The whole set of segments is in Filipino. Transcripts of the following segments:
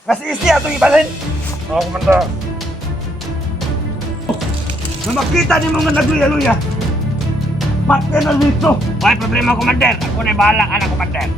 Kasi isdi atong ibalhin. Oo, Komandor. Na makita ni mga nagluya-luya. Pati na dito. May problema, Komandor. Ako na bahala ka na, Komandor.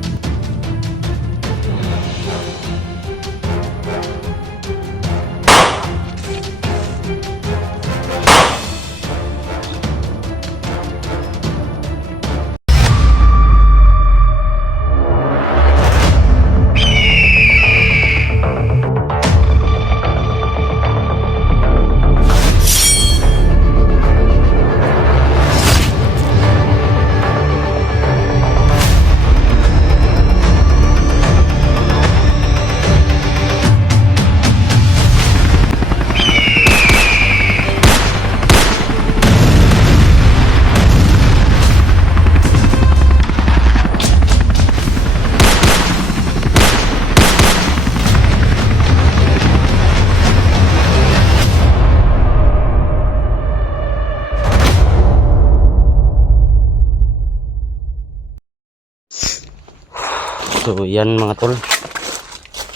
So yan mga tol,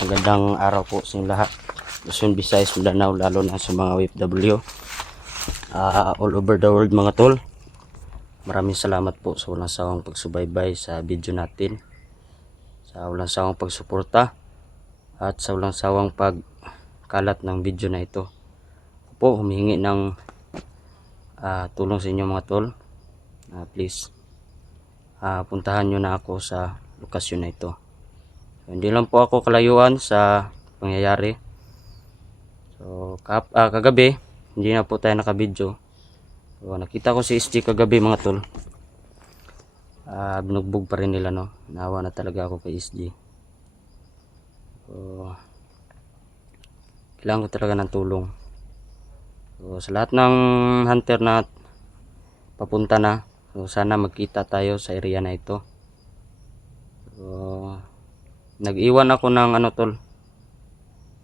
magandang araw po sa inyo lahat. Luzon, Visayas, Mindanao, lalo na sa mga OFW all over the world mga tol. Maraming salamat po sa walang sawang pagsubaybay sa video natin, sa walang sawang pagsuporta at sa walang sawang pagkalat ng video na ito. Ako po humihingi ng tulong sa inyo mga tol. Please puntahan nyo na ako sa lokasyon na ito. So, hindi lang po ako kalayuan sa pangyayari. So kagabi hindi na po tayo nakabidyo. So, nakita ko si SG kagabi mga tol. Binugbog pa rin nila, no. Naawa na talaga ako kay SG. So kailangan ko talaga ng tulong. So sa lahat ng hunter na papunta na, so sana magkita tayo sa area na ito. So nag-iwan ako ng ano tol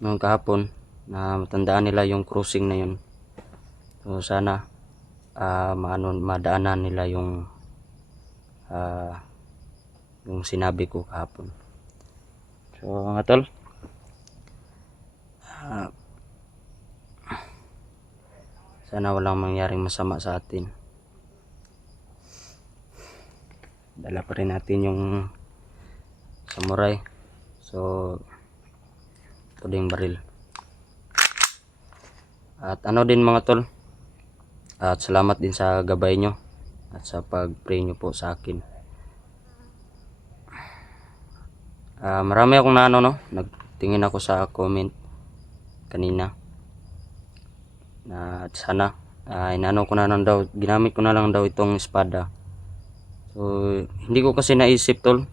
noong kahapon na matandaan nila yung cruising na yun. So sana madaanan nila yung sinabi ko kahapon. So mga tol, sana walang mangyaring masama sa atin. Dala pa rin natin yung samurai. So puding baril. At ano din mga tol, at salamat din sa gabay nyo at sa pag-pray nyo po sa akin. Marami akong nagtingin ako sa comment kanina na sana inano ko na lang daw, ginamit ko na lang daw itong espada. So hindi ko kasi naisip tol.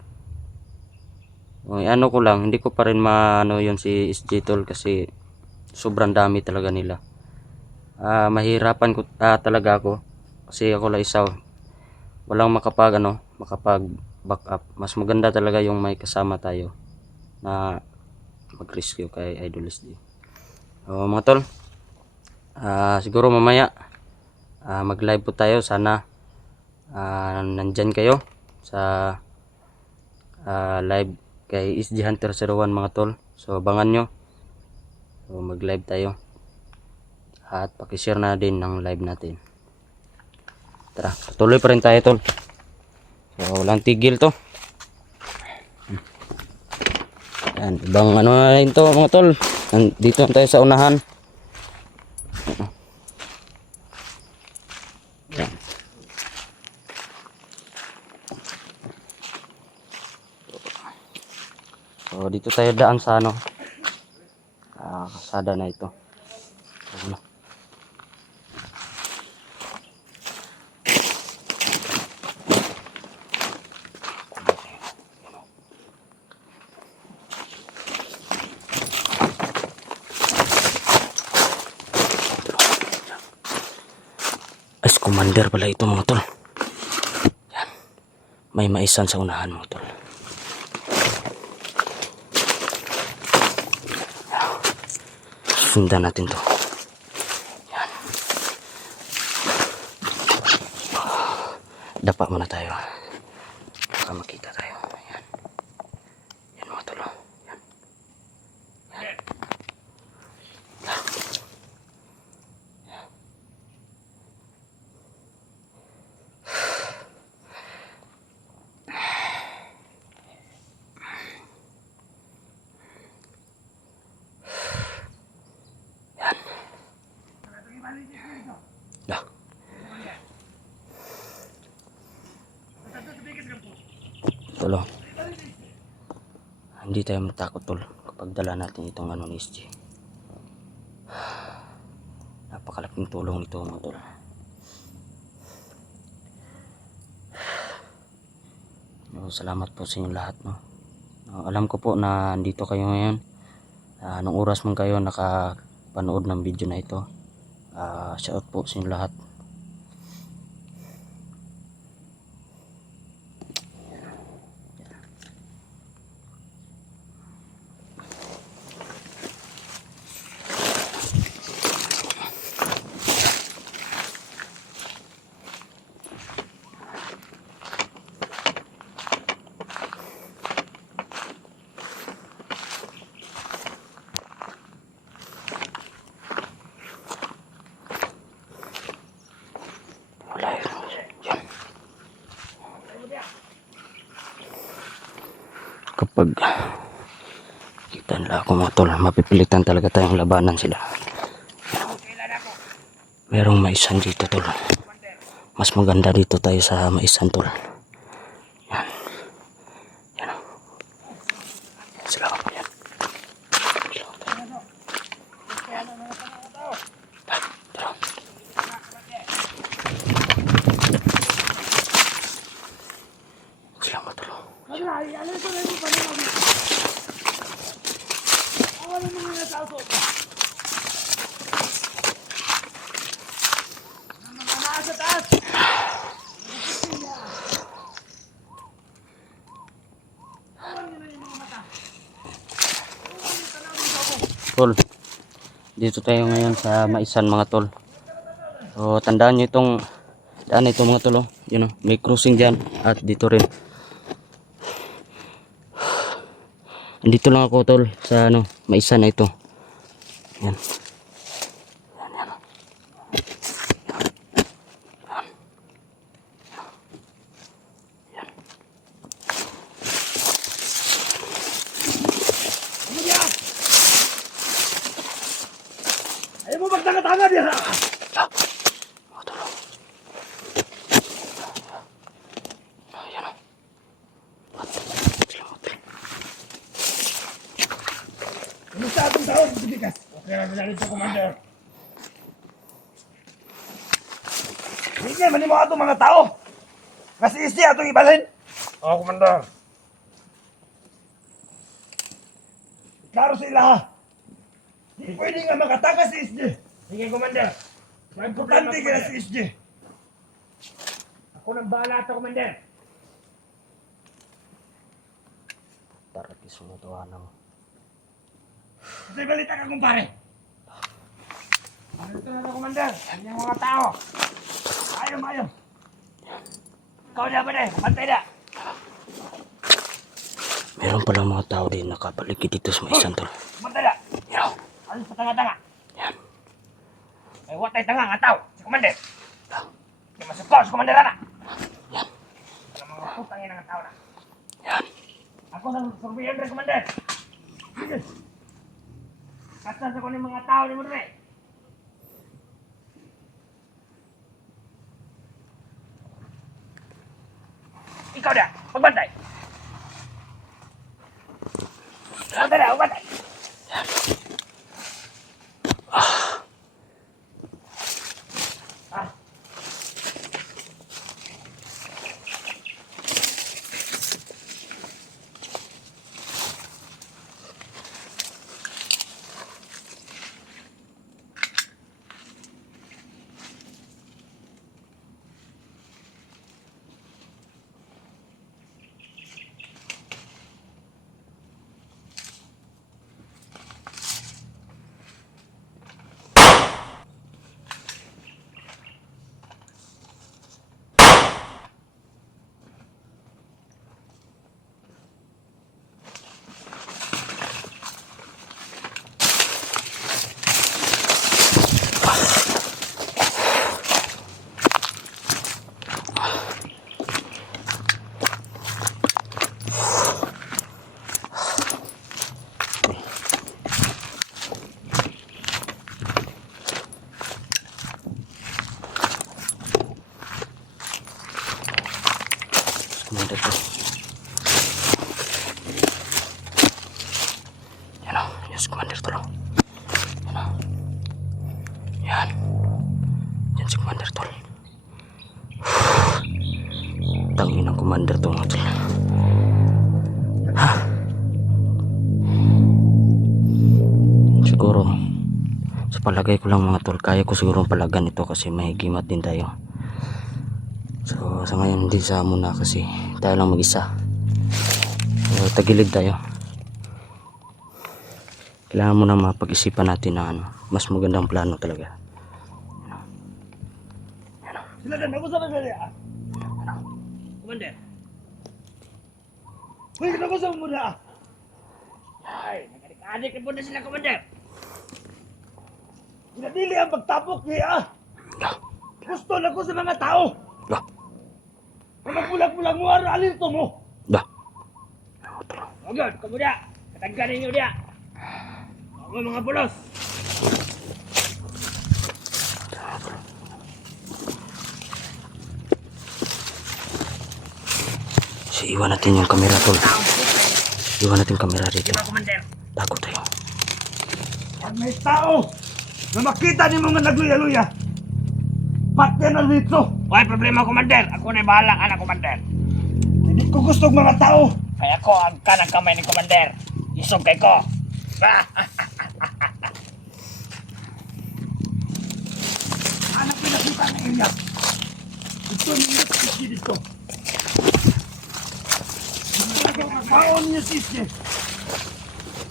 Ano ko lang, hindi ko pa rin maano yun si SG tol kasi sobrang dami talaga nila. Mahirapan ko talaga ako kasi ako lang isa, walang makapag back up. Mas maganda talaga yung may kasama tayo na mag-rescue kay Idol SG. So mga tol, siguro mamaya mag live po tayo. Sana nandyan kayo sa live kay SG Hunter 01 mga tol. So abangan nyo. So mag live tayo at pakishare na din ng live natin. Tara, tuloy pa rin tayo tol. So walang tigil to. Yan, ibang ano na rin to mga tol. Dito tayo sa unahan. Yan. So dito tayo daan sa kasada na ito. As commander pala ito mga tol. Yan. May maisan sa unahan mga tol. Sundan natin to. Yan. Dapa muna tayo. Baka makita tayo. Yan. Yan mga tol. Yan. Yan. Dah. Tol, oh. Hindi tayo matakot tol kapag dala natin itong ano ni SG. Napakalaking tulong ito mga tol. Salamat po sa inyo lahat, no. Alam ko po na andito kayo ngayon. Anong oras man kayo nakapanood ng video na ito. Shout out po sa inyo lahat. Kapag kita nila ako mga tol, mapipilitan talaga tayong labanan sila. Merong maisan dito tol. Mas maganda dito tayo sa maisan tol. Yan. Yan. Salamat po yan. Salamat tol. Tol, dito tayo ngayon sa Maisan mga tol. So tandaan nyo itong daan ito mga tol, oh. Yun, oh, may crossing dyan at dito rin. Andito lang ako tol sa ano, Maisan na ito. Yan. Yan, yan. Ayaw mo magtanga-tanga diya. Mga tol, oh. Yan, oh. Salamat tol. Kumusta atong taon, Bibikas? Okay lang na dito, Commander. Hindi man mo atong mga tao. Kasi isi atong ibalhin. Oo, Commander. Klaro sila ha. Hindi pwede nga makatakas si SG. Sige, Commander. May Importante problema, kaya Commander. si SG. Ako nang bahala ito, Commander. Tara, kisunutuhan mo. Kasi balita ka kumpare. Ito na ito, Commander. Yan yung mga tao. Ayaw. Ikaw na ba na? Bantay na. Meron palang mga tao din nakapaligid dito sa Maisan tol. Bantay na. Yan. Alis pa tanga-tanga. Yan. May watay tanga nga tao. Si Commander. Hindi masukol si Commander na. Yan. Ang mga putang ina ng tao na. Yan. Ako ng surveillance, Commander. Sige. Kastas ako ng mga tao ni mo rin. Ikaw na, magbantay. Magbantay na, magbantay. Yes, Commander Tol. Yan. Yan si Commander Tol. Tangin ng Commander to mga tol. Siguro sa palagay ko lang mga tol, kaya ko siguro palagan ito kasi may gimat din tayo. So sa ngayon hindi sa muna kasi tayo lang mag-isa. So, tagilid tayo. Kailangan muna mapag-isipan natin na ano, mas magandang plano talaga. Sila na, nag-usap na sila. Commander. Uy, nag-usap mo na. Ay, nagadik-adik na po na sila, Commander. Pinadili ang pagtapok niya. Gusto na ko sa mga tao. Dah. Kung nagbulag-bulag mo, alin to mo. Dah. O God, kamu dia. Katangkan ninyo dia. Ako mga pulos. So, iwan natin yung kamera tol. Iwan natin yung kamera dito. Diba, Commander? Tago tayo. Pag may tao na makita ni mga nagluya-luya, pati na dito. Wala problema, Commander. Ako na bahala ka na, Commander. Hindi ko gusto mga tao. Kaya ko ang kanang kamay ni Commander. Isog kay ko. Anak pinakita na niya. Ito niya si dito. Kaon niya si Isye.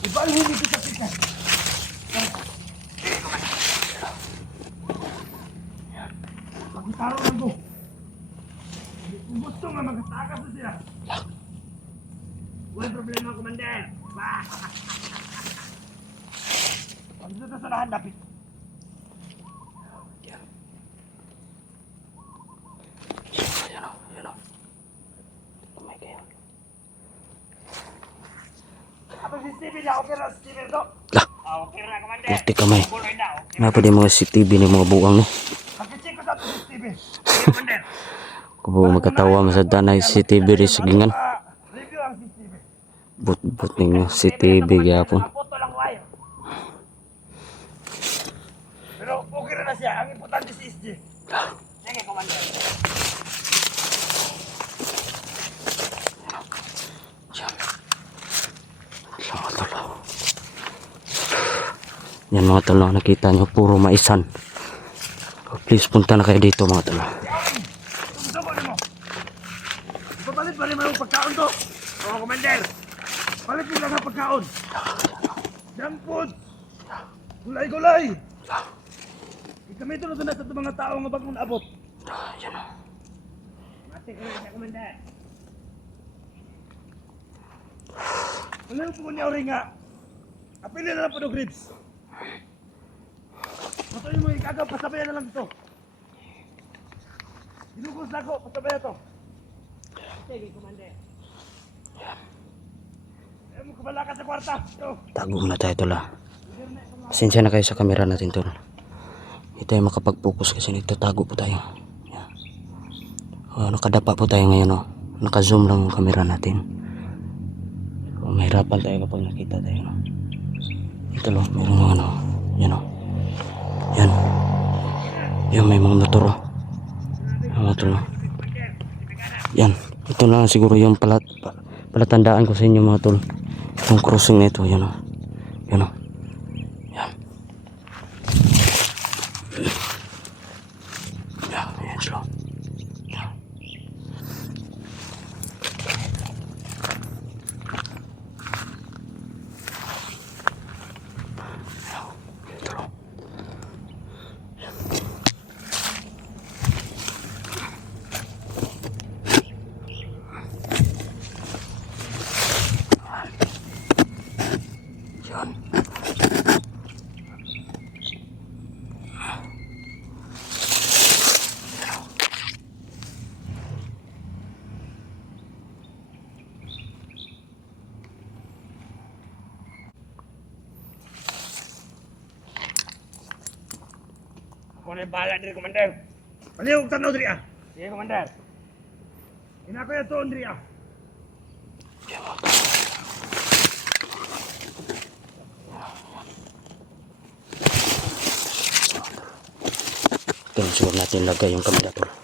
Ibalhin niyo kita kita. Pagkitaro lang ko. Kung gusto nga magtakas na sila. Wala problema, Commander. Pag dito sa lahat dapit. Ayan o, ayan o. Tumay kayo. Ato si Stevie na, okay na si Stevie to. Lah, Okay na, Commander. puti kamay. Buloy na, okay. Napa din mga CCTV ni mga buwang no. Pag-check ko sa ato si Stevie. Okay, Commander. Kung magkatawa masada na yung CCTV rin sa gingan. Review ang si Stevie. But ninyo CCTV gyapon. Nakapoto lang wire. Pero okay na siya. Ang importante si Isye. Sige, Commander. Yan mga tolo. Yan mga tolo, nakita nyo puro maisan. Please punta na kayo dito mga tolo. Gusto mo mo. Ipapalit pa rin mo yung pagkaon to. Oo, Commander. Palit mo lang ang pagkaon. Junk food. Gulay-gulay. Ikamito na ito na sa mga tao nga bagong naabot. Yan o. Mati ka na siya, Commander. Alam po niya rin nga. Apili na lang po ng ribs. Patuloy mo ikagaw, pasabayan na lang ito. Ginugos na ako, pasabayan ito. Sige, Commander. Ayaw mo kabalakan sa kwarta. Yo. Tago muna tayo tol ah. Pasensya na kayo sa camera natin tol. Hindi tayo makapag-focus kasi nagtatago po tayo. Yan. Nakadapa po tayo ngayon oh. Naka-zoom lang yung camera natin. So, mahirapan tayo kapag nakita tayo no. Ito lo, mayroong mga ano. Yan oh. Yan. Yan may mga motor oh. Yan tol oh. Yan. Ito lang siguro yung palatandaan ko sa inyo mga tol. Yung crossing na ito. Yan oh. Yan oh. Yan. Yan. Yan slow. Yan. Ito lang. Yan. Ako na bahala diri, Commander. Palihog tanaw diri ah. Sige, Commander. Inako yan to, diri ah. Tol, siguro natin lagay yung kamera tol.